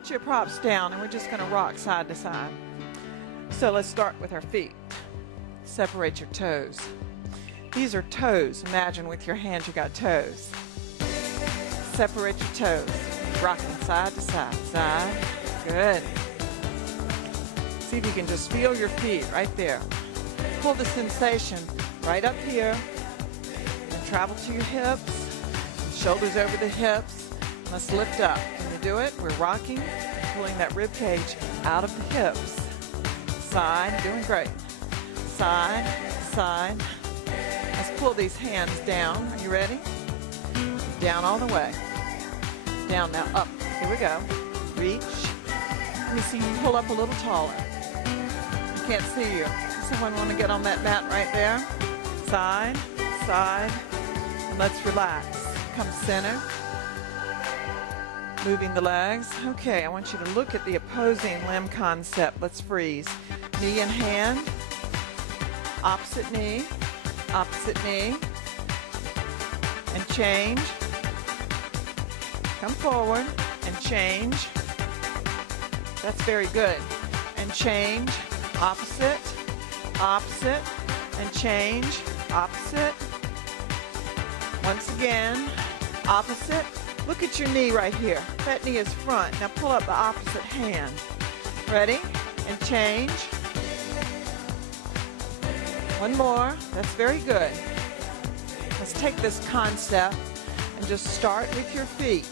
Put your props down and we're just going to rock side to side. So let's start with our feet. Separate your toes. These are toes. Imagine with your hands you got toes. Separate your toes. Rocking side to side. Side. Good. See if you can just feel your feet right there. Pull the sensation right up here and travel to your hips. Shoulders over the hips. Let's lift up. Can you do it? We're rocking, pulling that rib cage out of the hips. Side. Doing great. Side. Side. Let's pull these hands down. Are you ready? Down all the way. Down now, up. Here we go. Reach. Let me see you pull up a little taller. I can't see you. Does someone want to get on that mat right there? Side, side, and let's relax. Come center. Moving the legs. Okay, I want you to look at the opposing limb concept. Let's freeze. Knee and hand. Opposite knee. Opposite knee. And change. Come forward and change. That's very good. And change. Opposite. Opposite. And change. Opposite. Once again. Opposite. Look at your knee right here. That knee is front. Now pull up the opposite hand. Ready? And change. One more. That's very good. Let's take this concept and just start with your feet.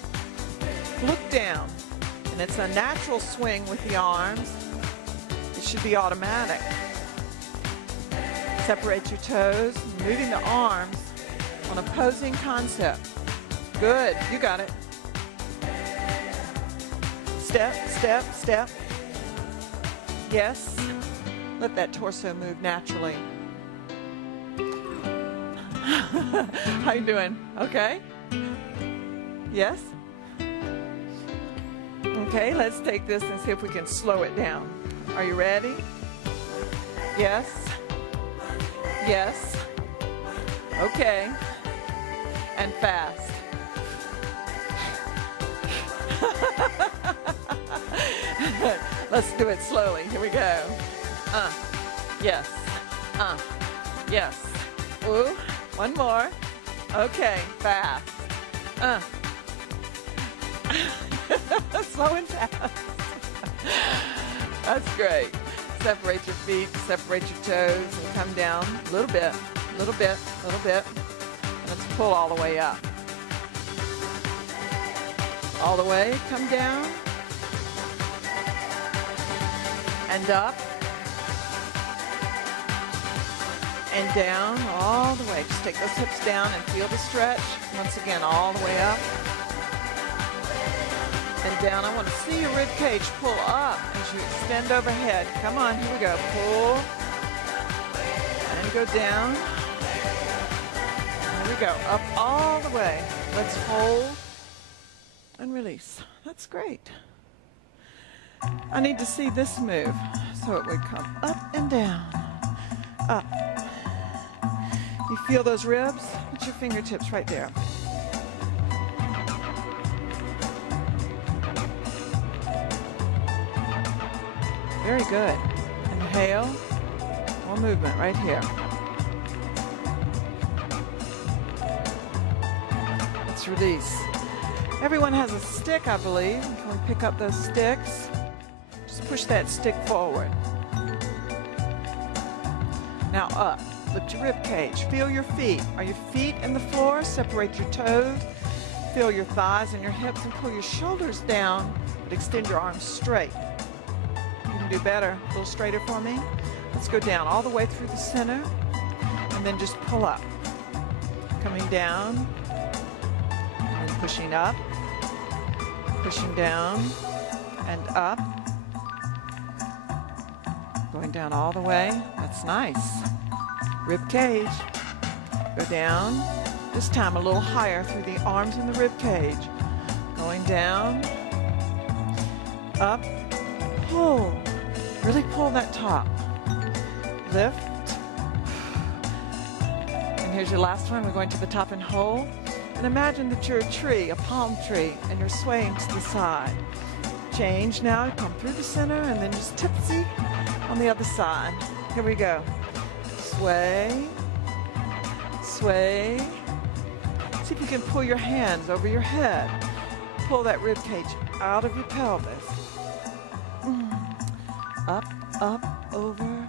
Look down. And it's a natural swing with the arms. It should be automatic. Separate your toes, moving the arms on opposing concept. Good, you got it. Step, step, step. Yes. Let that torso move naturally. How you doing? Okay? Yes? Okay, let's take this and see if we can slow it down. Are you ready? Yes. Yes. Okay. And fast. Let's do it slowly. Here we go. Yes. Yes. Ooh. One more. Okay. Fast. Slow and fast. That's great. Separate your feet, separate your toes, and come down a little bit, little bit, little bit. And let's pull all the way up. All the way, come down. And up. And down, all the way. Just take those hips down and feel the stretch. Once again, all the way up. And down. I want to see your rib cage pull up as you extend overhead. Come on, here we go. Pull. And go down. Here we go. Up all the way. Let's hold and release. That's great. I need to see this move. So it would come up and down. Up. You feel those ribs? Put your fingertips right there. Very good. Inhale. More movement right here. Let's release. Everyone has a stick, I believe. Can we pick up those sticks? Just push that stick forward. Now up. Lift your rib cage. Feel your feet. Are your feet in the floor? Separate your toes. Feel your thighs and your hips and pull your shoulders down, but extend your arms straight. You can do better. A little straighter for me. Let's go down all the way through the center and then just pull up. Coming down and pushing up, pushing down and up. Going down all the way. That's nice. Rib cage. Go down. This time a little higher through the arms and the rib cage. Going down. Up. Pull. Really pull that top. Lift. And here's your last one. We're going to the top and hold. And imagine that you're a tree, a palm tree, and you're swaying to the side. Change now, come through the center and then just tipsy on the other side. Here we go. Sway, sway. See if you can pull your hands over your head. Pull that rib cage out of your pelvis. Up, up, over,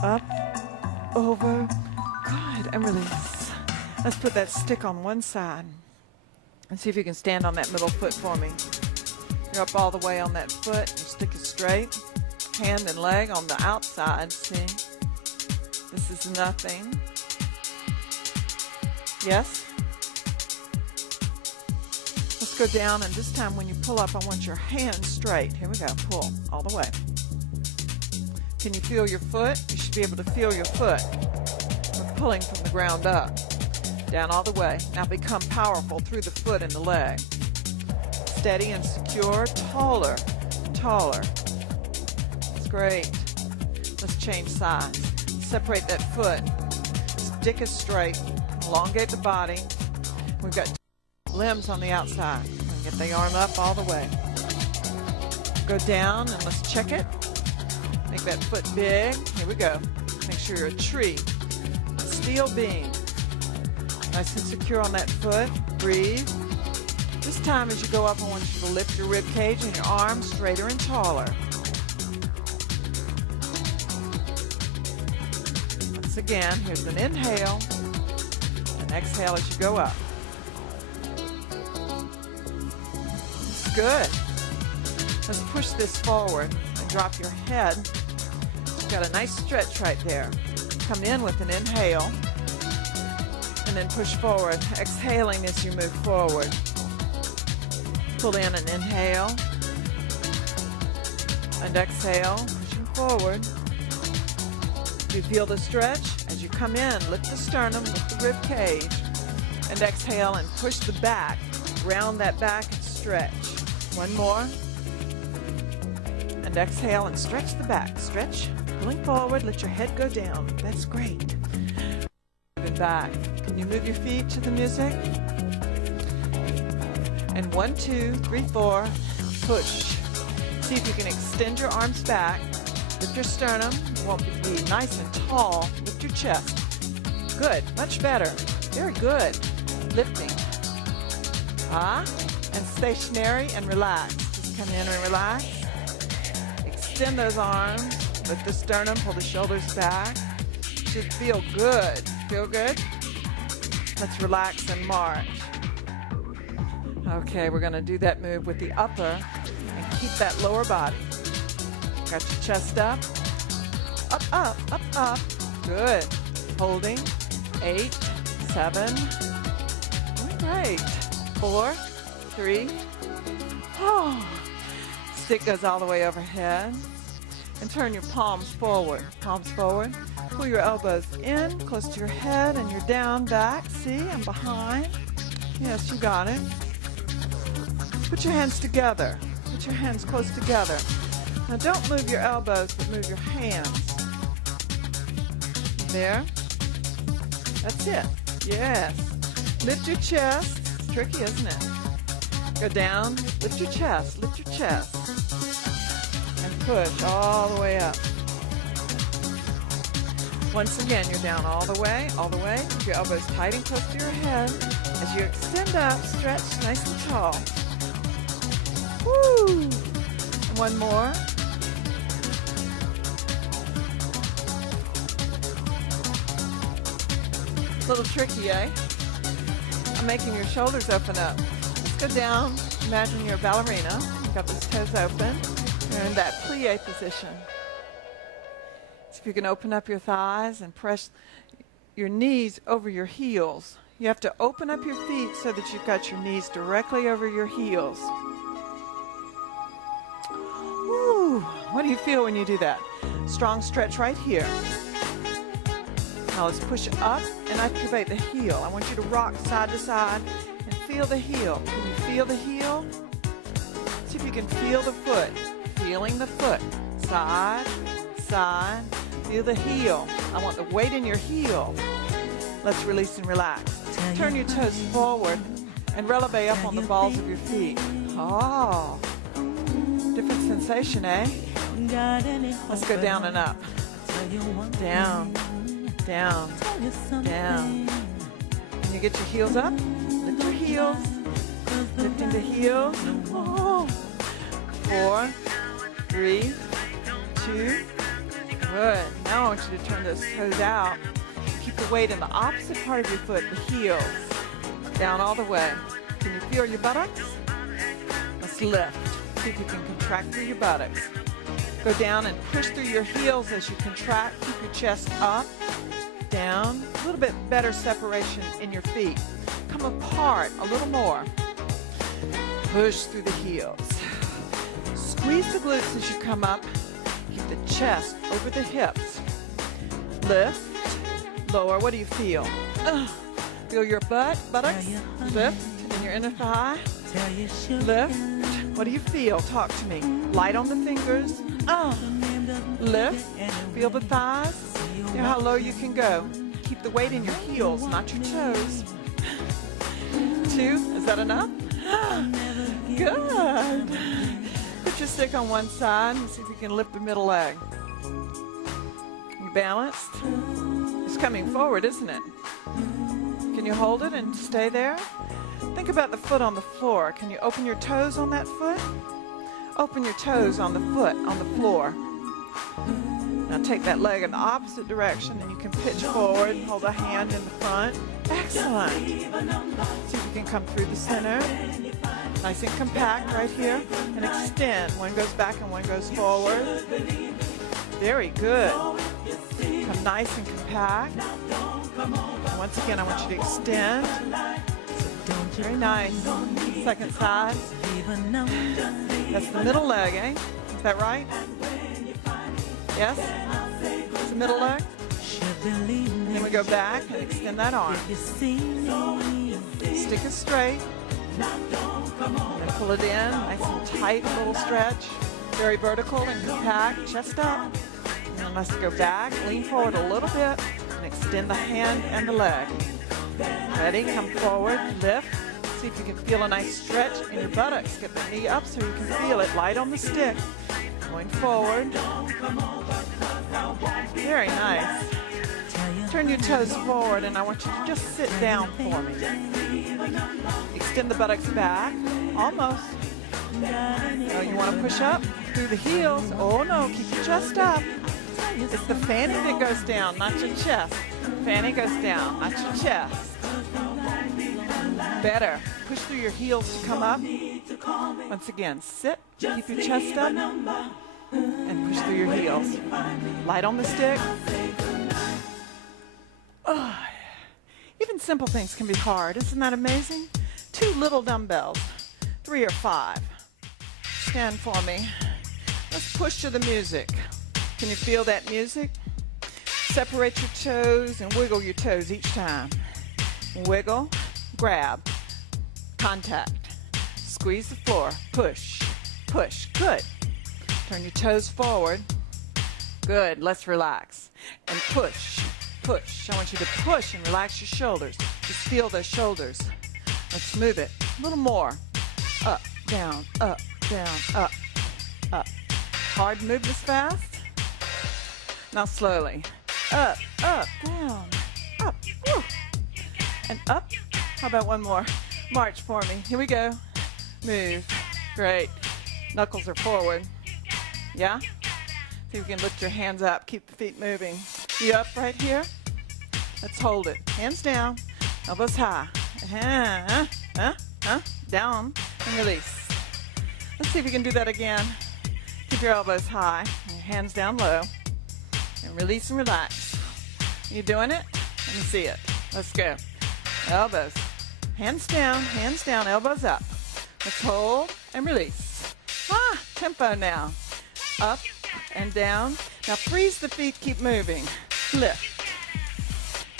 up, over. Good, and release. Let's put that stick on one side. And see if you can stand on that middle foot for me. You're up all the way on that foot. Your stick is straight. Hand and leg on the outside. See? This is nothing. Yes? Let's go down, and this time when you pull up, I want your hands straight. Here we go. Pull all the way. Can you feel your foot? You should be able to feel your foot. We're pulling from the ground up. Down all the way. Now become powerful through the foot and the leg. Steady and secure. Taller. Taller. That's great. Let's change sides. Separate that foot. Stick it straight. Elongate the body. We've got limbs on the outside. Get the arm up all the way. Go down and let's check it. Make that foot big. Here we go. Make sure you're a tree. A steel beam. Nice and secure on that foot. Breathe. This time as you go up, I want you to lift your rib cage and your arms straighter and taller. Once again, here's an inhale. And exhale as you go up. Good. Let's push this forward and drop your head. You've got a nice stretch right there. Come in with an inhale and then push forward, exhaling as you move forward. Pull in and inhale and exhale, pushing forward. You feel the stretch as you come in. Lift the sternum, lift the rib cage, and exhale and push the back. Round that back and stretch. One more. And exhale and stretch the back. Stretch, pulling forward, let your head go down. That's great. And back. Can you move your feet to the music? And 1, 2, 3, 4, push. See if you can extend your arms back. Lift your sternum. You want to be nice and tall. Lift your chest. Good, much better. Very good. Lifting. And stationary and relax. Just come in and relax. Extend those arms. Lift the sternum, pull the shoulders back. Should feel good. Feel good? Let's relax and march. Okay, we're going to do that move with the upper and keep that lower body. Got your chest up. Up, up, up, up. Good. Holding. 8, 7. Great. 4, 3. Oh. Stick goes all the way overhead. And turn your palms forward. Palms forward. Pull your elbows in, close to your head, and you're down, back. See, I'm behind. Yes, you got it. Put your hands together. Put your hands close together. Now don't move your elbows, but move your hands. There. That's it. Yes. Lift your chest. It's tricky, isn't it? Go down. Lift your chest. Lift your chest. And push all the way up. Once again, you're down all the way, all the way. Keep your elbows tight and close to your head. As you extend up, stretch nice and tall. Woo! And one more. A little tricky, eh? I'm making your shoulders open up. Let's go down. Imagine you're a ballerina. You've got those toes open. You're in that plie position. So if you can open up your thighs and press your knees over your heels. You have to open up your feet so that you've got your knees directly over your heels. Woo! What do you feel when you do that? Strong stretch right here. Now let's push up and activate the heel. I want you to rock side to side and feel the heel. Can you feel the heel? See if you can feel the foot. Feeling the foot. Side, side. Feel the heel. I want the weight in your heel. Let's release and relax. Turn your toes forward and releve up on the balls of your feet. Oh. Different sensation, eh? Let's go down and up. Down, down, down. Can you get your heels up? Lift your heels. Lifting the heels. Oh. 4, 3, 2. Good. Now I want you to turn those toes out. Keep the weight in the opposite part of your foot, the heels. Down all the way. Can you feel your buttocks? Let's lift. See if you can contract through your buttocks. Go down and push through your heels as you contract. Keep your chest up, down. A little bit better separation in your feet. Come apart a little more. Push through the heels. Squeeze the glutes as you come up. Keep the chest over the hips. Lift, lower. What do you feel? Feel your buttocks. Lift in your inner thigh. Lift. What do you feel? Talk to me. Light on the fingers. Lift. Feel the thighs. Feel how low you can go. Keep the weight in your heels, not your toes. 2. Is that enough? Good. Put your stick on one side and see if you can lift the middle leg. You balanced? It's coming forward, isn't it? Can you hold it and stay there? Think about the foot on the floor. Can you open your toes on that foot? Open your toes on the foot, on the floor. Now take that leg in the opposite direction and you can pitch forward, hold a hand in the front. Excellent. See if you can come through the center. Nice and compact right here. And extend. One goes back and one goes forward. Very good. Come nice and compact. And once again, I want you to extend. Very nice. Second side. That's the middle leg, eh? Is that right? Yes? It's the middle leg. And then we go back and extend that arm. Stick it straight. And then pull it in. Nice and tight, a little stretch. Very vertical and compact. Chest up. And then let's go back. Lean forward a little bit. And extend the hand and the leg. Ready? Come forward. Lift. See if you can feel a nice stretch in your buttocks. Get the knee up so you can feel it. Light on the stick. Going forward. Very nice. Turn your toes forward and I want you to just sit down for me. Extend the buttocks back. Almost. Oh, you want to push up through the heels? Oh no, keep your chest up. It's the fanny that goes down, not your chest. Fanny goes down, not your chest. Better. Push through your heels to come up. Once again, sit. Keep your chest up. And push through your heels. Light on the stick. Oh, even simple things can be hard. Isn't that amazing? 2 little dumbbells. 3 or 5. Stand for me. Let's push to the music. Can you feel that music? Separate your toes and wiggle your toes each time. Wiggle, grab, contact. Squeeze the floor. Push, push. Good. Turn your toes forward. Good. Let's relax. And push, push. I want you to push and relax your shoulders. Just feel those shoulders. Let's move it. A little more. Up, down, up, up. Hard to move this fast? Now slowly. Up, down, up. Woo. And up. How about one more? March for me. Here we go. Move. Great. Knuckles are forward. Yeah? See if you can lift your hands up. Keep the feet moving. You up right here? Let's hold it. Hands down. Elbows high. Down and release. Let's see if you can do that again. Keep your elbows high and your hands down low. And release and relax. You doing it? Let me see it. Let's go. Elbows. Hands down, elbows up. Let's hold and release. Tempo now. Up and down. Now freeze the feet, keep moving. Lift.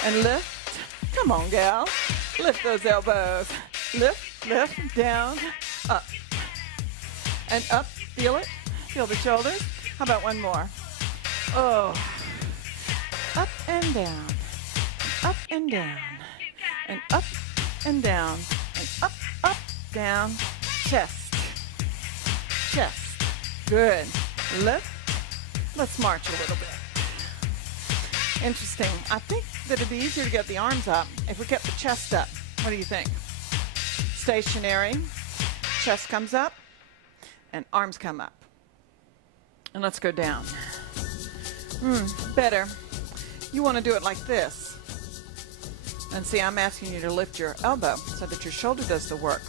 And lift. Come on, gal. Lift those elbows. Lift, lift, down, up. And up. Feel it. Feel the shoulders. How about one more? Oh. Up and down. Up and down. And up and down. And up, down. Chest. Chest. Good. Lift. Let's march a little bit. Interesting. I think that it'd be easier to get the arms up if we kept the chest up. What do you think? Stationary. Chest comes up and arms come up. And let's go down. Better. You want to do it like this. And see, I'm asking you to lift your elbow so that your shoulder does the work.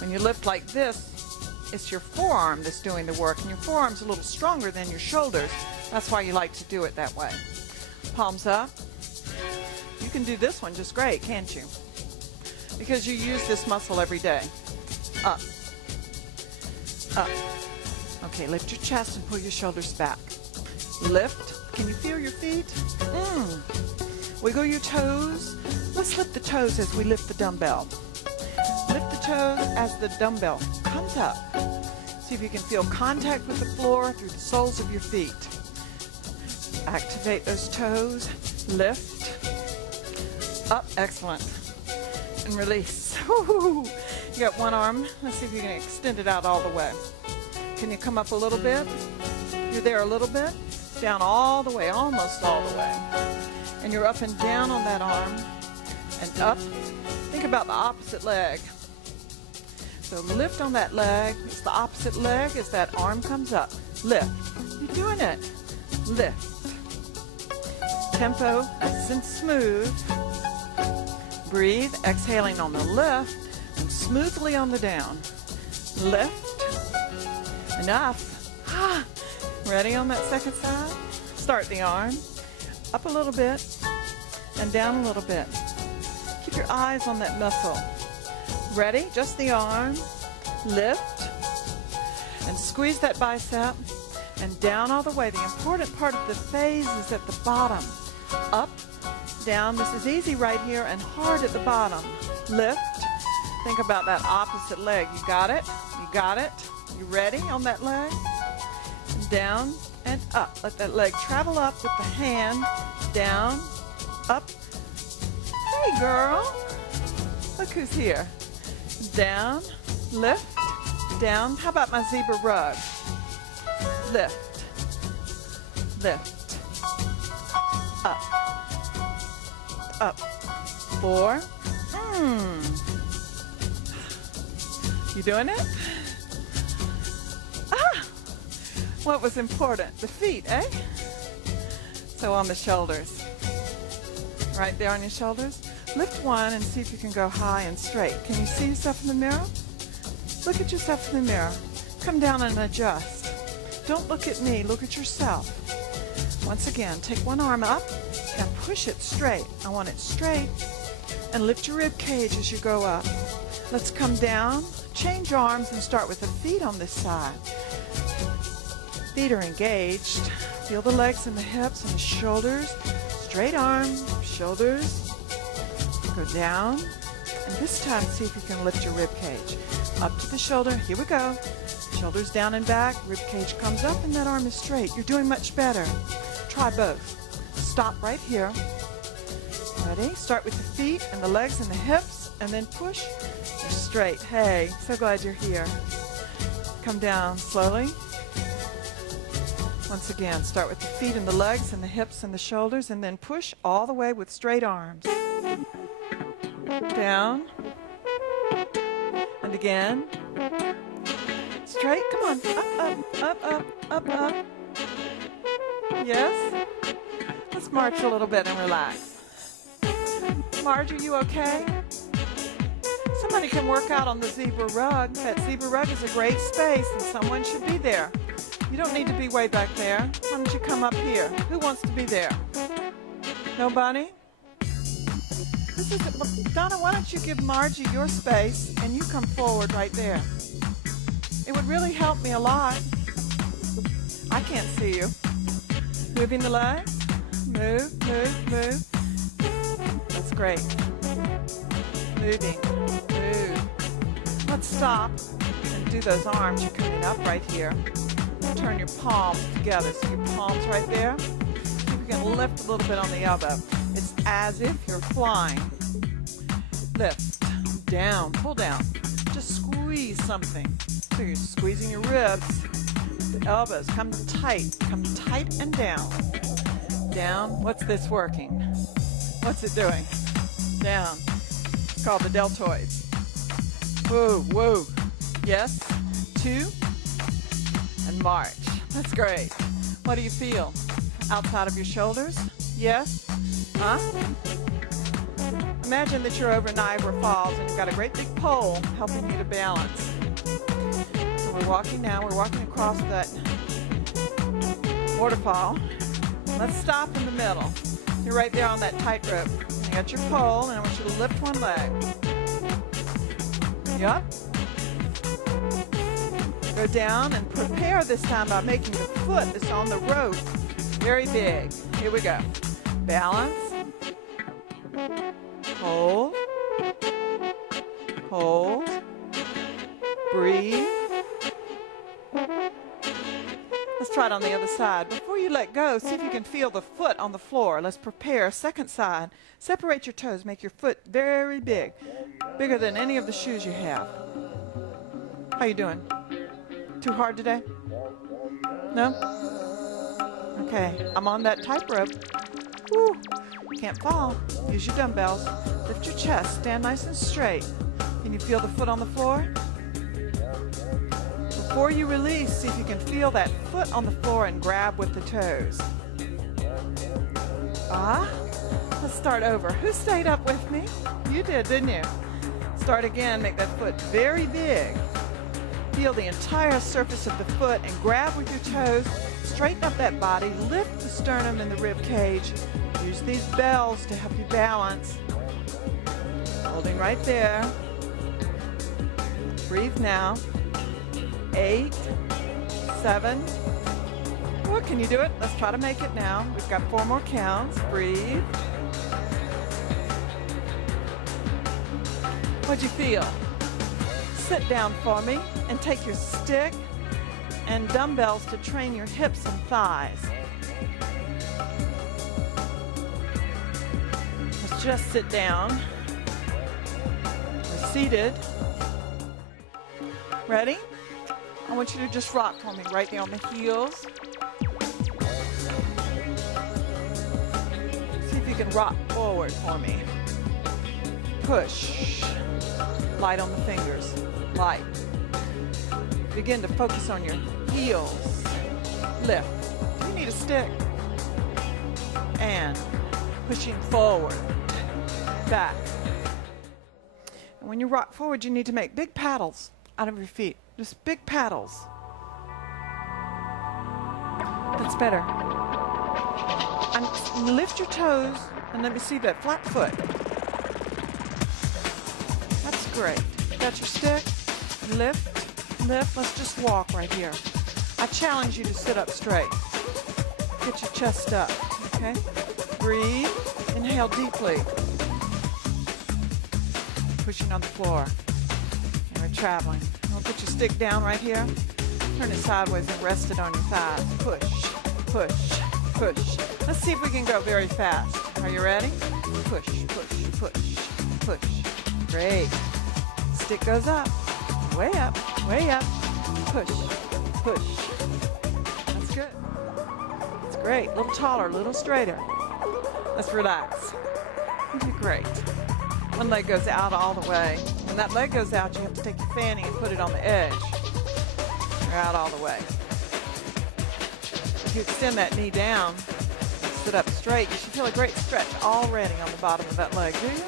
When you lift like this, it's your forearm that's doing the work, and your forearm's a little stronger than your shoulders. That's why you like to do it that way. Palms up. You can do this one just great, can't you? Because you use this muscle every day. Up. Up. Okay, lift your chest and pull your shoulders back. Lift. Can you feel your feet? Wiggle your toes. Let's lift the toes as we lift the dumbbell. Lift the toes as the dumbbell comes up. See if you can feel contact with the floor through the soles of your feet. Activate those toes. Lift. Up. Excellent. And release. Woo-hoo. You got one arm. Let's see if you can extend it out all the way. Can you come up a little bit? You're there a little bit. Down all the way, almost all the way. And you're up and down on that arm. And up. Think about the opposite leg. So lift on that leg. It's the opposite leg as that arm comes up. Lift. You're doing it. Lift. Tempo nice and smooth. Breathe. Exhaling on the lift and smoothly on the down. Lift. Enough. Ready on that second side? Start the arm. Up a little bit and down a little bit. Keep your eyes on that muscle. Ready? Just the arm. Lift. And squeeze that bicep. And down all the way. The important part of the phase is at the bottom. Up, down. This is easy right here and hard at the bottom. Lift. Think about that opposite leg. You got it? You got it? You ready on that leg? Down and up. Let that leg travel up with the hand. Down, up. Hey, girl. Look who's here. Down, lift, down. How about my zebra rug? Lift, lift, up, up. 4. You doing it? What was important? The feet, eh? So on the shoulders. Right there on your shoulders. Lift one and see if you can go high and straight. Can you see yourself in the mirror? Look at yourself in the mirror. Come down and adjust. Don't look at me. Look at yourself. Once again, take one arm up and push it straight. I want it straight. And lift your rib cage as you go up. Let's come down. Change arms and start with the feet on this side. Feet are engaged. Feel the legs and the hips and the shoulders. Straight arms, shoulders. Go down. And this time, see if you can lift your rib cage. Up to the shoulder. Here we go. Shoulders down and back. Rib cage comes up and that arm is straight. You're doing much better. Try both. Stop right here. Ready? Start with the feet and the legs and the hips and then push. You're straight. Hey, so glad you're here. Come down slowly. Once again, start with the feet and the legs and the hips and the shoulders and then push all the way with straight arms. Down. And again. Straight. Come on. Up, up, up, up, up, up. Yes? Let's march a little bit and relax. Marge, are you okay? Somebody can work out on the zebra rug. That zebra rug is a great space and someone should be there. You don't need to be way back there. Why don't you come up here? Who wants to be there? Nobody? Donna, why don't you give Margie your space and you come forward right there? It would really help me a lot. I can't see you. Moving the legs. Move, move, move. That's great. Moving, move. Let's stop and do those arms. You're coming up right here. Turn your palms together. So your palms right there. See if you can lift a little bit on the elbow. It's as if you're flying. Lift, down, pull down. Just squeeze something. So you're squeezing your ribs. The elbows come tight and down. Down. What's this working? What's it doing? Down. It's called the deltoids. Whoa, whoa. Yes. 2. And march. That's great. What do you feel? Outside of your shoulders? Yes? Huh? Imagine that you're over Niagara Falls and you've got a great big pole helping you to balance. So we're walking now. We're walking across that waterfall. Let's stop in the middle. You're right there on that tightrope. You got your pole, and I want you to lift one leg. Yup. Go down and prepare this time by making the foot that's on the rope very big. Here we go. Balance. Hold. Hold. Breathe. Let's try it on the other side. Before you let go, see if you can feel the foot on the floor. Let's prepare. Second side. Separate your toes. Make your foot very big. Bigger than any of the shoes you have. How you doing? Too hard today? No? Okay. I'm on that tightrope. Woo. Can't fall. Use your dumbbells. Lift your chest. Stand nice and straight. Can you feel the foot on the floor? Before you release, see if you can feel that foot on the floor and grab with the toes. Let's start over. Who stayed up with me? You did, didn't you? Start again. Make that foot very big. Feel the entire surface of the foot and grab with your toes. Straighten up that body. Lift the sternum and the rib cage. Use these bells to help you balance. Holding right there. Breathe now. 8, 7. What can you do it? Let's try to make it now. We've got 4 more counts. Breathe. What'd you feel? Sit down for me and take your stick and dumbbells to train your hips and thighs. Let's just sit down. We're seated. Ready? I want you to just rock for me right there on the heels. See if you can rock forward for me. Push. Light on the fingers. Light. Begin to focus on your heels. Lift. You need a stick. And pushing forward. Back. And when you rock forward, you need to make big paddles out of your feet. Just big paddles. That's better. And lift your toes and let me see that flat foot. That's great. Got your stick. Lift, lift. Let's just walk right here. I challenge you to sit up straight. Get your chest up. Okay? Breathe. Inhale deeply. Pushing on the floor. And we're traveling. Put your stick down right here. Turn it sideways and rest it on your thighs. Push, push, push. Let's see if we can go very fast. Are you ready? Push, push, push, push. Great. Stick goes up. Way up, way up. Push, push. That's good. That's great. A little taller, a little straighter. Let's relax. You did great. One leg goes out all the way. When that leg goes out, you have to take your fanny and put it on the edge. You're out all the way. If you extend that knee down, sit up straight, you should feel a great stretch already on the bottom of that leg. Do you?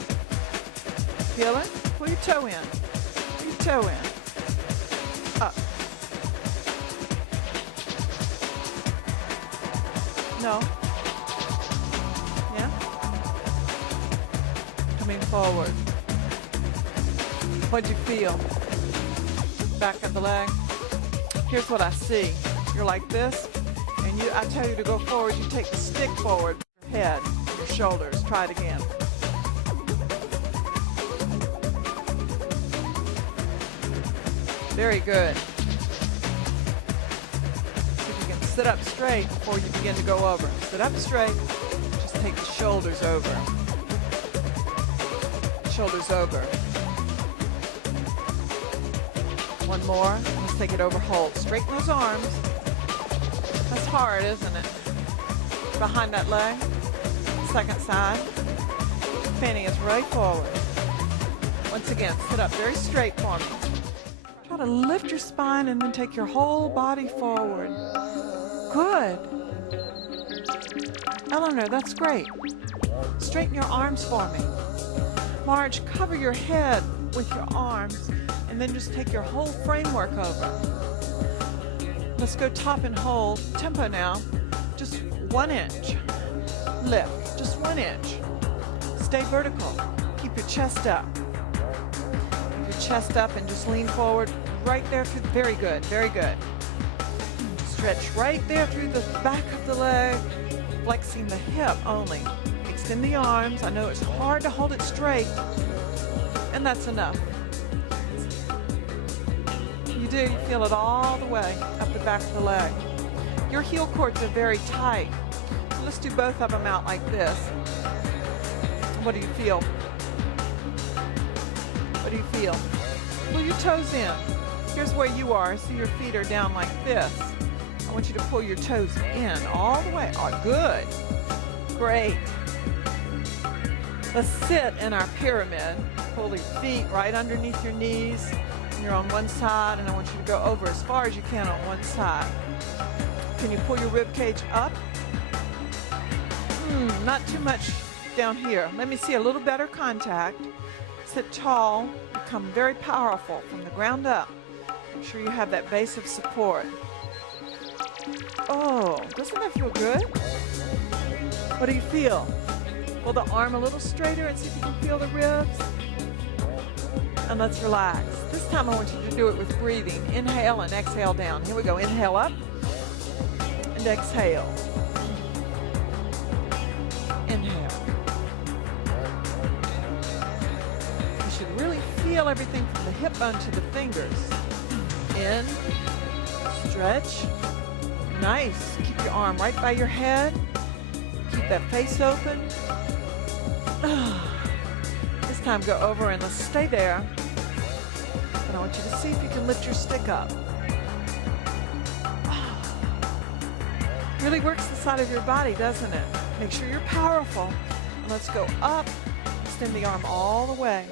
Feel it? Pull your toe in. Pull your toe in. Up. No. Yeah? Coming forward. What'd you feel? Back of the leg. Here's what I see. You're like this, and I tell you to go forward. You take the stick forward, your head, your shoulders. Try it again. Very good. If you can sit up straight before you begin to go over. Sit up straight. Just take the shoulders over. Shoulders over. One more. Let's take it over. Hold. Straighten those arms. That's hard, isn't it? Behind that leg. Second side. Fanny is right forward. Once again, sit up very straight for me. Try to lift your spine and then take your whole body forward. Good. Eleanor, that's great. Straighten your arms for me. Marge, cover your head with your arms and then just take your whole framework over. Let's go top and hold. Tempo now. Just 1 inch. Lift. Just 1 inch. Stay vertical. Keep your chest up. Keep your chest up and just lean forward right there. Very good. Very good. Stretch right there through the back of the leg, flexing the hip only. Extend the arms. I know it's hard to hold it straight, and that's enough. You do. You feel it all the way up the back of the leg. Your heel cords are very tight. Let's do both of them out like this. What do you feel? What do you feel? Pull your toes in. Here's where you are. See your feet are down like this. I want you to pull your toes in all the way. Oh, good. Great. Let's sit in our pyramid. Pull your feet right underneath your knees. You're on one side, and I want you to go over as far as you can on one side. Can you pull your rib cage up? Not too much down here. Let me see a little better contact. Sit tall. Become very powerful from the ground up. Make sure you have that base of support. Oh, doesn't that feel good? What do you feel? Pull the arm a little straighter and see if you can feel the ribs. And let's relax. This time I want you to do it with breathing. Inhale and exhale down. Here we go. Inhale up and exhale. Inhale. You should really feel everything from the hip bone to the fingers. In, stretch. Nice. Keep your arm right by your head. Keep that face open. This time go over and let's stay there. And I want you to see if you can lift your stick up. Really works the side of your body, doesn't it? Make sure you're powerful. And let's go up. Extend the arm all the way.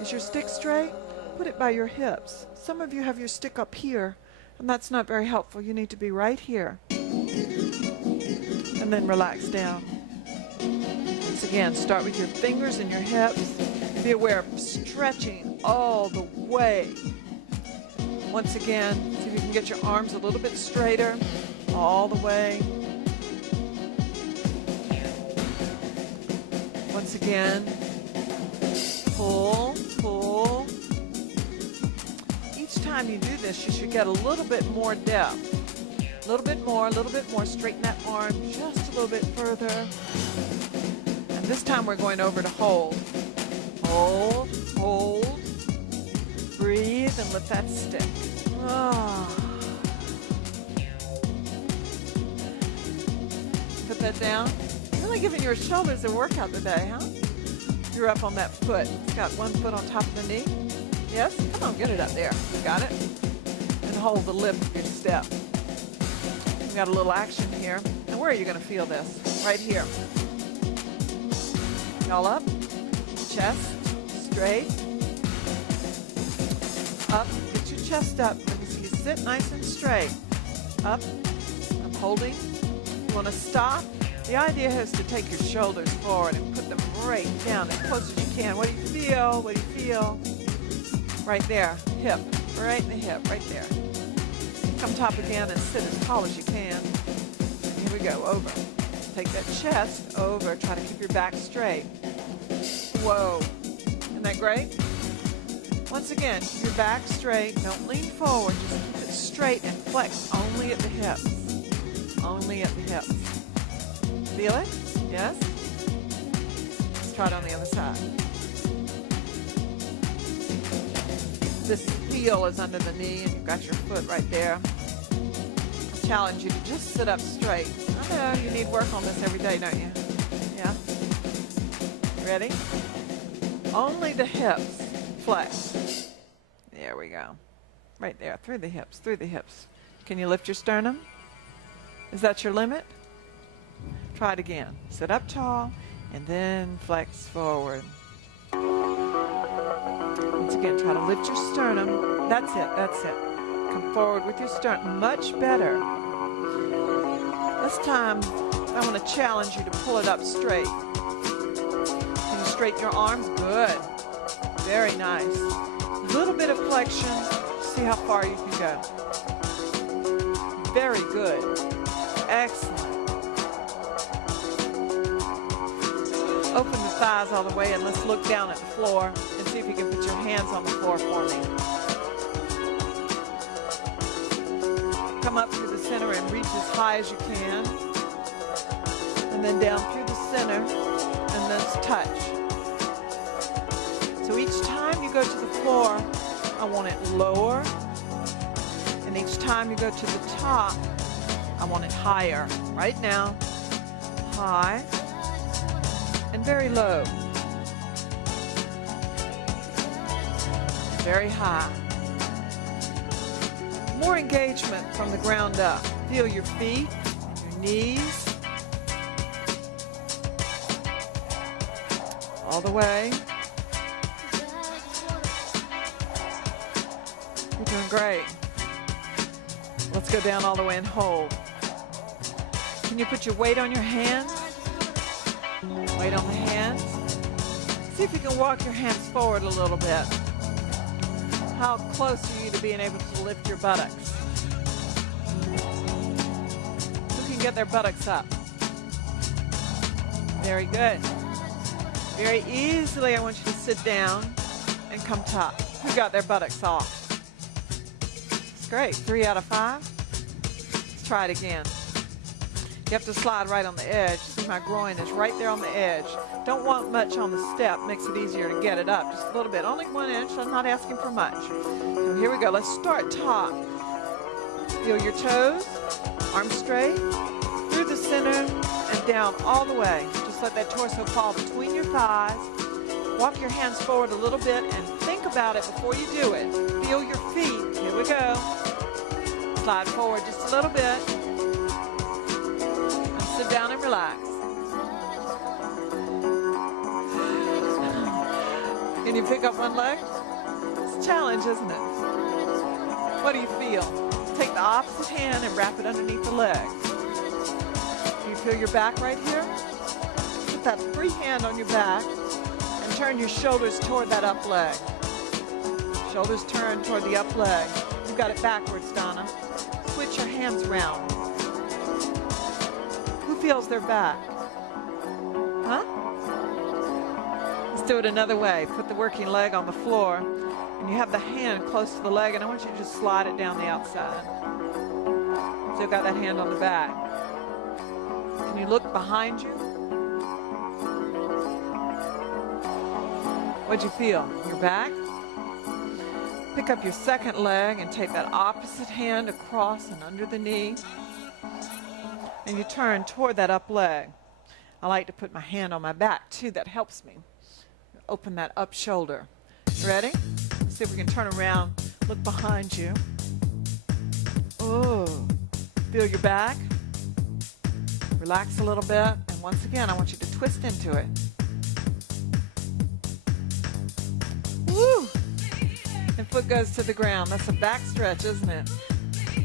Is your stick straight? Put it by your hips. Some of you have your stick up here, and that's not very helpful. You need to be right here. And then relax down. Once again, start with your fingers and your hips. Be aware of stretching all the way. Once again, see if you can get your arms a little bit straighter all the way. Once again, pull, pull. Each time you do this, you should get a little bit more depth. A little bit more, straighten that arm just a little bit further. And this time we're going over to hold. Hold, hold, breathe, and lift that stick. Put that down. Really giving your shoulders a workout today, huh? You're up on that foot. It's got one foot on top of the knee. Yes? Come on, get it up there. Got it? And hold the lift of your step. We've got a little action here. And where are you going to feel this? Right here. All up. Chest. Straight. Up. Get your chest up. Let me see you sit nice and straight. Up. I'm holding. You want to stop? The idea is to take your shoulders forward and put them right down as close as you can. What do you feel? What do you feel? Right there. Hip. Right in the hip. Right there. Come top again and sit as tall as you can. Here we go. Over. Take that chest over. Try to keep your back straight. Whoa. Isn't that great? Once again, keep your back straight. Don't lean forward. Just keep it straight and flex only at the hips. Only at the hips. Feel it? Yes? Let's try it on the other side. This heel is under the knee and you've got your foot right there. I challenge you to just sit up straight. I know you need work on this every day, don't you? Yeah? Ready? Only the hips. Flex. There we go. Right there. Through the hips. Through the hips. Can you lift your sternum? Is that your limit? Try it again. Sit up tall and then flex forward. Once again, try to lift your sternum. That's it, that's it. Come forward with your sternum. Much better. This time, I want to challenge you to pull it up straight. Can you straighten your arms? Good. Very nice. A little bit of flexion. See how far you can go. Very good. Excellent. Open the thighs all the way and let's look down at the floor and see if you can put your hands on the floor for me. Come up through the center and reach as high as you can. And then down through the center and let's touch. So each time you go to the floor, I want it lower. And each time you go to the top, I want it higher. Right now, high and very low. Very high. More engagement from the ground up. Feel your feet and your knees. All the way. You're doing great. Let's go down all the way and hold. Can you put your weight on your hands? Weight on the hands. See if you can walk your hands forward a little bit. How close are you to being able to lift your buttocks? Who can get their buttocks up? Very good. Very easily, I want you to sit down and come top. Who got their buttocks off? It's great. 3 out of 5. Let's try it again. You have to slide right on the edge. See, my groin is right there on the edge. Don't want much on the step. Makes it easier to get it up. Just a little bit. Only 1 inch. I'm not asking for much. So here we go. Let's start top. Feel your toes. Arms straight. Through the center and down all the way. Just let that torso fall between your thighs. Walk your hands forward a little bit and think about it before you do it. Feel your feet. Here we go. Slide forward just a little bit. Sit down and relax. Can you pick up one leg? It's a challenge, isn't it? What do you feel? Take the opposite hand and wrap it underneath the leg. Do you feel your back right here? Put that free hand on your back and turn your shoulders toward that up leg. Shoulders turn toward the up leg. You've got it backwards, Donna. Switch your hands around. Feels their back? Huh? Let's do it another way. Put the working leg on the floor and you have the hand close to the leg and I want you to just slide it down the outside. So you've got that hand on the back. Can you look behind you? What'd you feel? Your back? Pick up your second leg and take that opposite hand across and under the knee. And you turn toward that up leg. I like to put my hand on my back too. That helps me. Open that up shoulder. Ready? See if we can turn around. Look behind you. Oh, feel your back. Relax a little bit. And once again, I want you to twist into it. Woo! And foot goes to the ground. That's a back stretch, isn't it?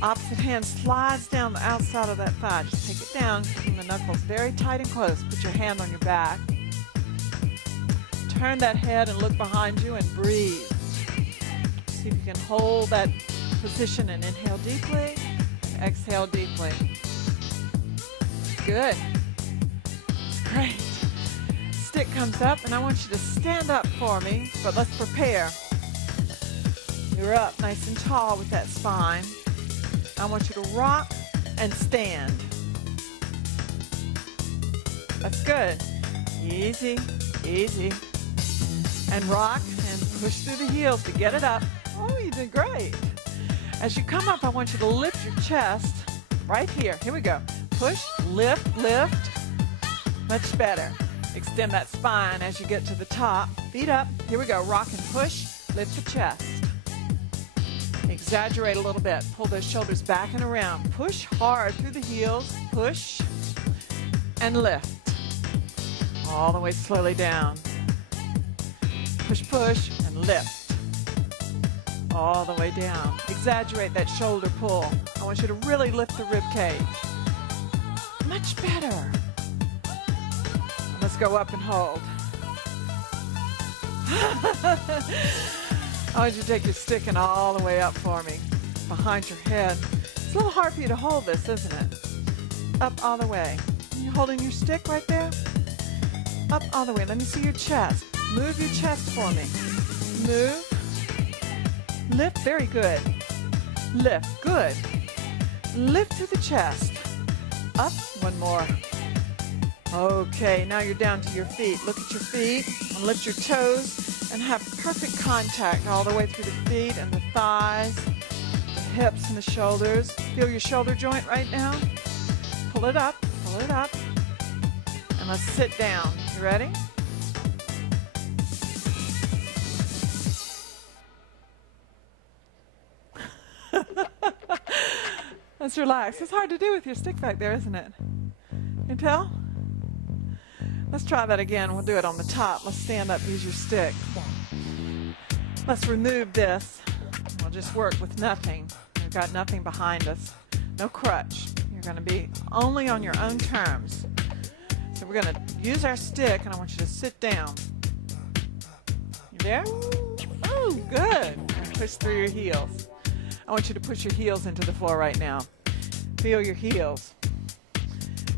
Opposite hand slides down the outside of that thigh. Just take it down, keeping the knuckles very tight and close. Put your hand on your back. Turn that head and look behind you and breathe. See if you can hold that position and inhale deeply and exhale deeply. Good. Great. Stick comes up and I want you to stand up for me, but let's prepare. You're up nice and tall with that spine. I want you to rock and stand. That's good. Easy, easy. And rock and push through the heels to get it up. Oh, you did great. As you come up, I want you to lift your chest right here. Here we go. Push, lift, lift. Much better. Extend that spine as you get to the top. Feet up. Here we go. Rock and push. Lift the chest. Exaggerate a little bit. Pull those shoulders back and around. Push hard through the heels. Push and lift. All the way slowly down. Push, push, and lift. All the way down. Exaggerate that shoulder pull. I want you to really lift the rib cage. Much better. Let's go up and hold. I want you to take your stick and all the way up for me. Behind your head. It's a little hard for you to hold this, isn't it? Up all the way. You're holding your stick right there? Up all the way. Let me see your chest. Move your chest for me. Move. Lift. Very good. Lift. Good. Lift through the chest. Up. One more. Okay, now you're down to your feet. Look at your feet and lift your toes and have perfect contact all the way through the feet and the thighs, the hips and the shoulders. Feel your shoulder joint right now? Pull it up, and let's sit down. You ready? Let's relax. It's hard to do with your stick back there, isn't it? You tell? Let's try that again. We'll do it on the top. Let's stand up, use your stick. Let's remove this. We'll just work with nothing. We've got nothing behind us. No crutch. You're going to be only on your own terms. So we're going to use our stick, and I want you to sit down. You there? Oh, good. And push through your heels. I want you to push your heels into the floor right now. Feel your heels.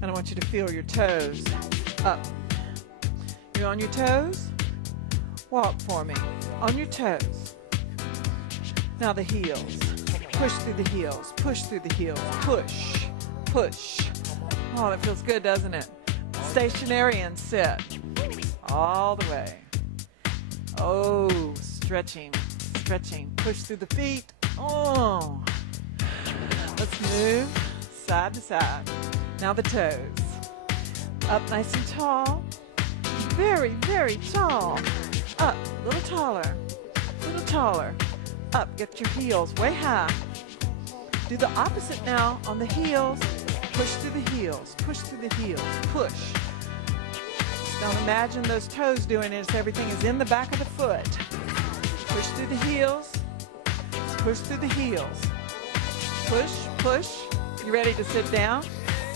And I want you to feel your toes up. You're on your toes? Walk for me. On your toes. Now the heels. Push through the heels. Push through the heels. Push. Push. Oh, that feels good, doesn't it? Stationary and sit. All the way. Oh, stretching. Stretching. Push through the feet. Oh. Let's move side to side. Now the toes. Up nice and tall. Very, very tall. Up, a little taller. A little taller. Up, get your heels way high. Do the opposite now on the heels. Push through the heels. Push through the heels. Push. Now imagine those toes doing it as everything is in the back of the foot. Push through the heels. Push through the heels. Push, push. You ready to sit down?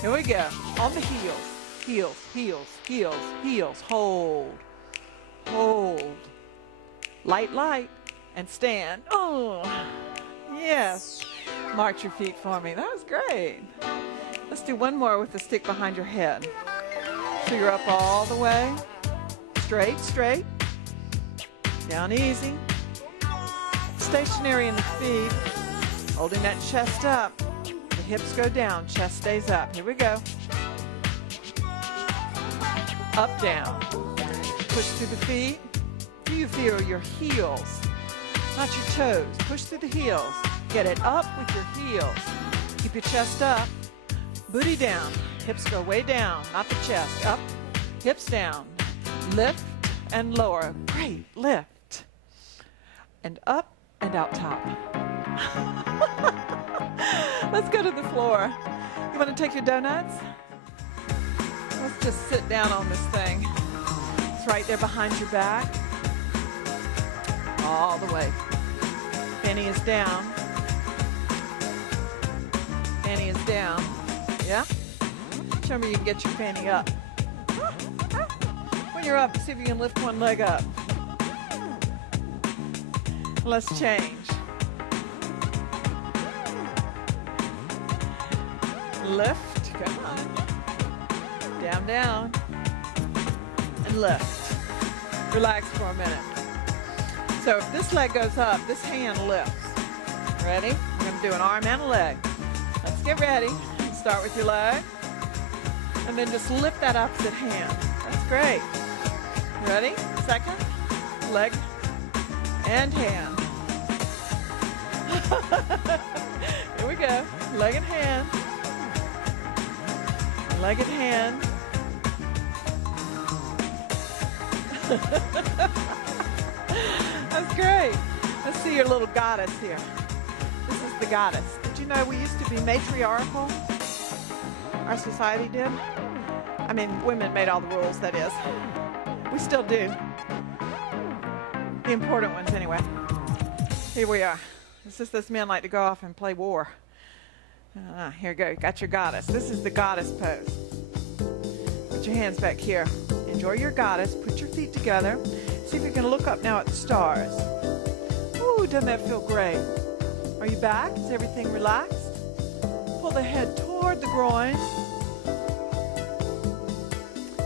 Here we go. On the heels. Heels, heels, heels, heels. Hold. Hold. Light, light. And stand. Oh, yes. March your feet for me. That was great. Let's do one more with the stick behind your head. So you're up all the way. Straight, straight. Down easy. Stationary in the feet. Holding that chest up. The hips go down. Chest stays up. Here we go. Up, down. Push through the feet. Do you feel your heels? Not your toes. Push through the heels. Get it up with your heels. Keep your chest up. Booty down. Hips go way down. Not the chest. Up. Hips down. Lift and lower. Great. Lift. And up and out top. Let's go to the floor. You want to take your donuts? Let's just sit down on this thing. It's right there behind your back. All the way. Fanny is down. Fanny is down. Yeah? Show me you can get your fanny up. When you're up, see if you can lift one leg up. Let's change. Lift. Come on. Down, down. And lift. Relax for a minute. So if this leg goes up, this hand lifts. Ready? We're going to do an arm and a leg. Let's get ready. Start with your leg. And then just lift that opposite hand. That's great. Ready? Second. Leg and hand. Here we go. Leg and hand. Leg and hand. That's great. Let's see your little goddess here. This is the goddess. Did you know we used to be matriarchal? Our society did. I mean, women made all the rules, that is. We still do. The important ones, anyway. Here we are. It's just those men like to go off and play war. Here you go. You got your goddess. This is the goddess pose. Put your hands back here. Enjoy your goddess. Put your feet together. See if you can look up now at the stars. Ooh, doesn't that feel great? Are you back? Is everything relaxed? Pull the head toward the groin.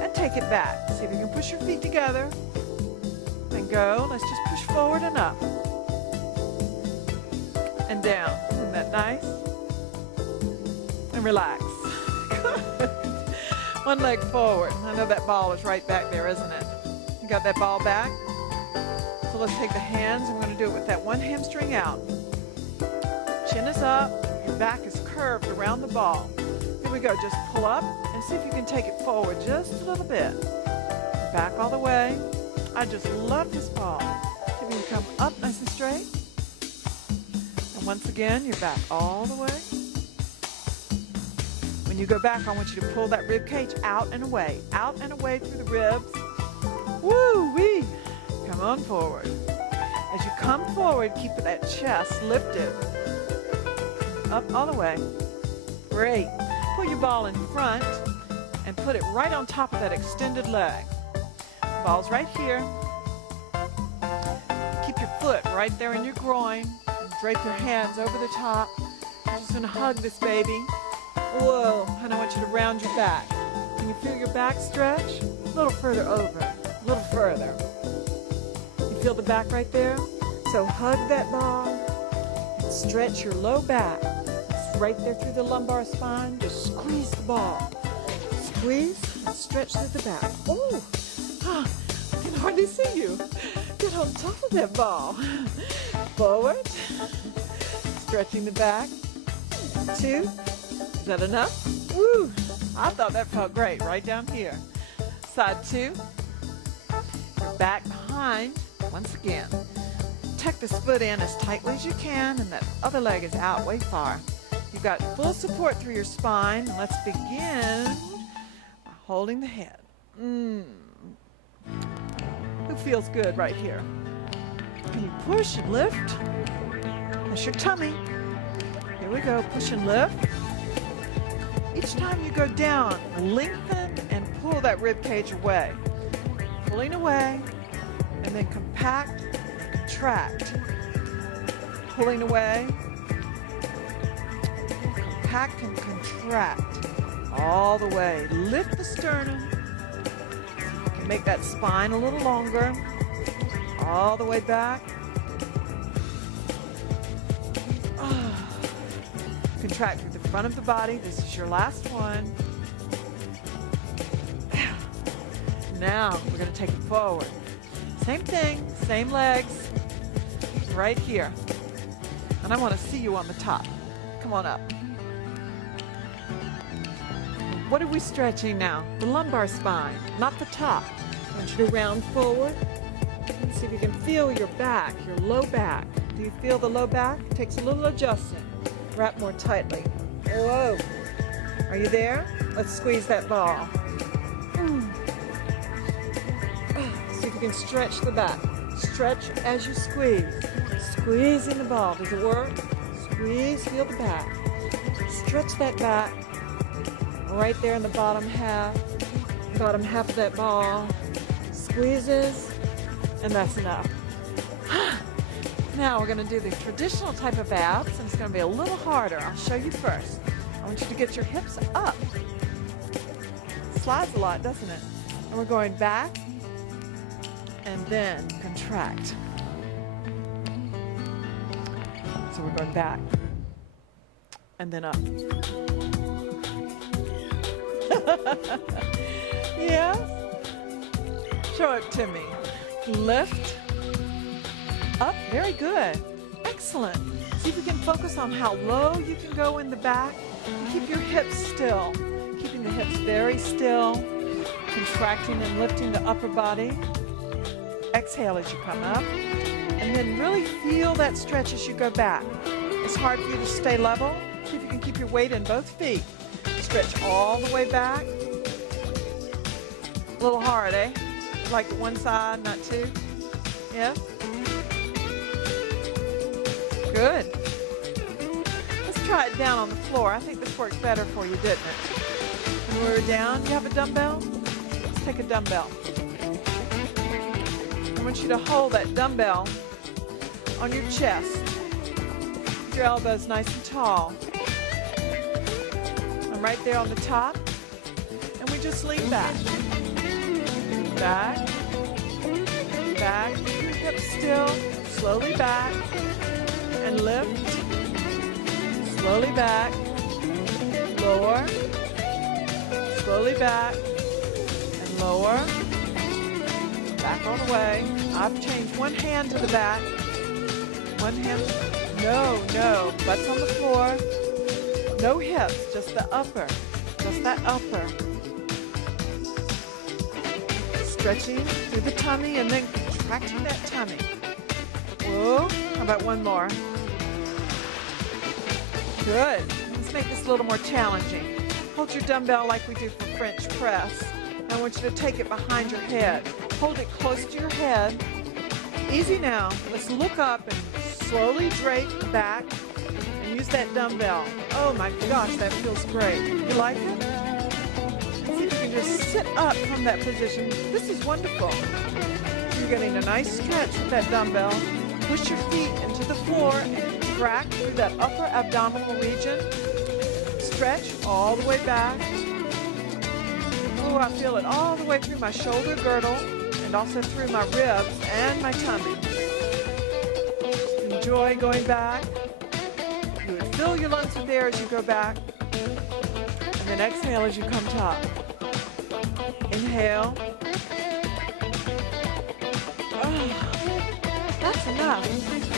And take it back. See if you can push your feet together. And go. Let's just push forward and up. And down. Isn't that nice? And relax. Good. One leg forward. I know that ball is right back there, isn't it? You got that ball back? So let's take the hands. I'm going to do it with that one hamstring out. Chin is up. Your back is curved around the ball. Here we go. Just pull up and see if you can take it forward just a little bit. Back all the way. I just love this ball. If you can come up nice and straight. And once again, you're back all the way. When you go back, I want you to pull that rib cage out and away through the ribs. Woo-wee! Come on forward. As you come forward, keep that chest lifted. Up all the way. Great. Pull your ball in front and put it right on top of that extended leg. Ball's right here. Keep your foot right there in your groin. And drape your hands over the top. You're just going to hug this baby. Whoa, and I want you to round your back. Can you feel your back stretch? A little further over, a little further. You feel the back right there? So hug that ball and stretch your low back. It's right there through the lumbar spine. Just squeeze the ball. Squeeze and stretch through the back. Oh, I can hardly see you. Get on top of that ball. Forward. Stretching the back. 2. Is that enough? Woo! I thought that felt great right down here. Side 2. Your back behind. Once again. Tuck this foot in as tightly as you can, and that other leg is out way far. You've got full support through your spine. And let's begin by holding the head. Who feels good right here? Can you push and lift? That's your tummy. Here we go. Push and lift. Each time you go down, lengthen and pull that rib cage away. Pulling away, and then compact and contract. Pulling away, compact and contract. All the way. Lift the sternum. You can make that spine a little longer. All the way back. Contract through the front of the body. This is your last one. Now we're going to take it forward. Same thing, same legs, right here. And I want to see you on the top. Come on up. What are we stretching now? The lumbar spine, not the top. I want you to round forward. See if you can feel your back, your low back. Do you feel the low back? It takes a little adjustment. Wrap more tightly. Whoa. Are you there? Let's squeeze that ball. See if you can stretch the back. Stretch as you squeeze. Squeezing the ball. Does it work? Squeeze, feel the back. Stretch that back. Right there in the bottom half of that ball. Squeezes, and that's enough. Now we're going to do the traditional type of abs, and it's going to be a little harder. I'll show you first. I want you to get your hips up. Slides a lot, doesn't it? And we're going back and then contract. So we're going back and then up. Yes? Show it to me. Lift. Up. Very good. Excellent. See if we can focus on how low you can go in the back. Keep your hips still. Keeping the hips very still. Contracting and lifting the upper body. Exhale as you come up. And then really feel that stretch as you go back. It's hard for you to stay level. See if you can keep your weight in both feet. Stretch all the way back. A little hard, eh? Like one side, not two. Yes? Good. Let's try it down on the floor. I think this worked better for you, didn't it? When we were down, you have a dumbbell? Let's take a dumbbell. I want you to hold that dumbbell on your chest. Keep your elbows nice and tall. I'm right there on the top. And we just lean back. Back. Back. Keep your hips still. Slowly back. And lift. Slowly back. Lower. Slowly back. And lower. Back all the way. I've changed one hand to the back. One hand. No. Butts on the floor. No hips, just the upper. Just that upper. Stretching through the tummy and then contracting that tummy. Whoa. How about one more? Good. Let's make this a little more challenging. Hold your dumbbell like we do for French press. I want you to take it behind your head. Hold it close to your head. Easy now. Let's look up and slowly drape back and use that dumbbell. Oh my gosh, that feels great. You like it? See if you can just sit up from that position. This is wonderful. You're getting a nice stretch with that dumbbell. Push your feet into the floor and contract through that upper abdominal region. Stretch all the way back. Oh, I feel it all the way through my shoulder girdle and also through my ribs and my tummy. Enjoy going back. You would fill your lungs with air as you go back. And then exhale as you come top. Inhale. Oh, that's enough.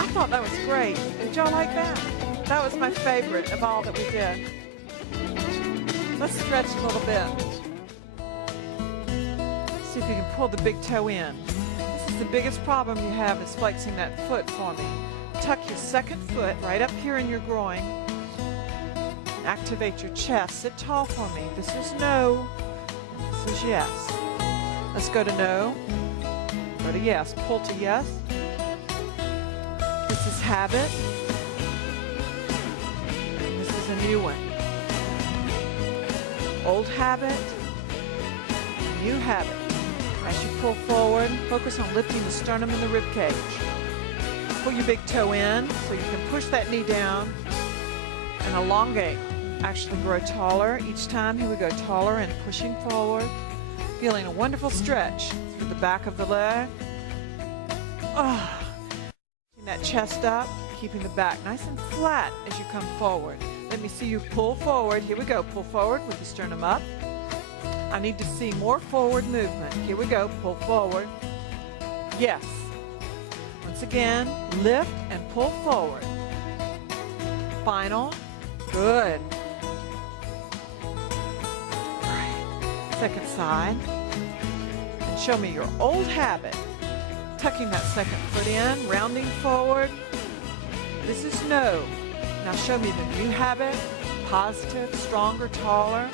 I thought that was great. Did y'all like that? That was my favorite of all that we did. Let's stretch a little bit. See if you can pull the big toe in. This is the biggest problem you have is flexing that foot for me. Tuck your second foot right up here in your groin. Activate your chest. Sit tall for me. This is no. This is yes. Let's go to no. Go to yes. Pull to yes. This is habit. And this is a new one. Old habit. New habit. As you pull forward, focus on lifting the sternum and the rib cage. Pull your big toe in so you can push that knee down and elongate. Actually grow taller each time. Here we go, taller and pushing forward. Feeling a wonderful stretch through the back of the leg. Oh, keeping that chest up, keeping the back nice and flat as you come forward. Let me see you pull forward. Here we go, pull forward with the sternum up. I need to see more forward movement. Here we go, pull forward. Yes. Once again, lift and pull forward. Final. Good. All right. Second side. And show me your old habit. Tucking that second foot in, rounding forward. This is no. Now show me the new habit. Positive, stronger, taller.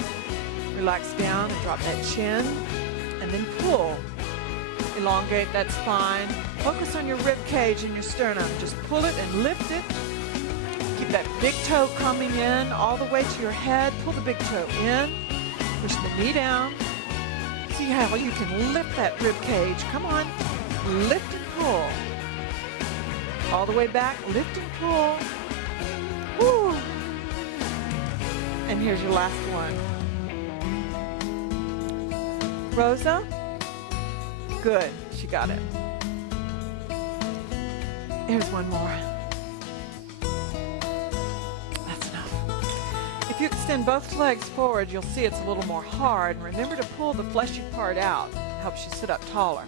Relax down and drop that chin. And then pull. Elongate that spine. Focus on your rib cage and your sternum. Just pull it and lift it. Keep that big toe coming in all the way to your head. Pull the big toe in. Push the knee down. See how you can lift that rib cage. Come on. Lift and pull. All the way back. Lift and pull. Woo. And here's your last one. Rosa? Good. She got it. Here's one more. That's enough. If you extend both legs forward, you'll see it's a little more hard. And remember to pull the fleshy part out. It helps you sit up taller.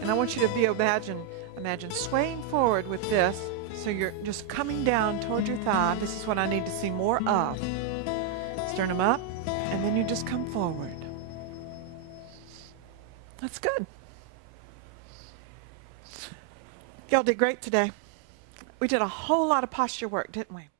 And I want you to imagine swaying forward with this. So you're just coming down toward your thigh. This is what I need to see more of. Sternum up, and then you just come forward. That's good. Y'all did great today. We did a whole lot of posture work, didn't we?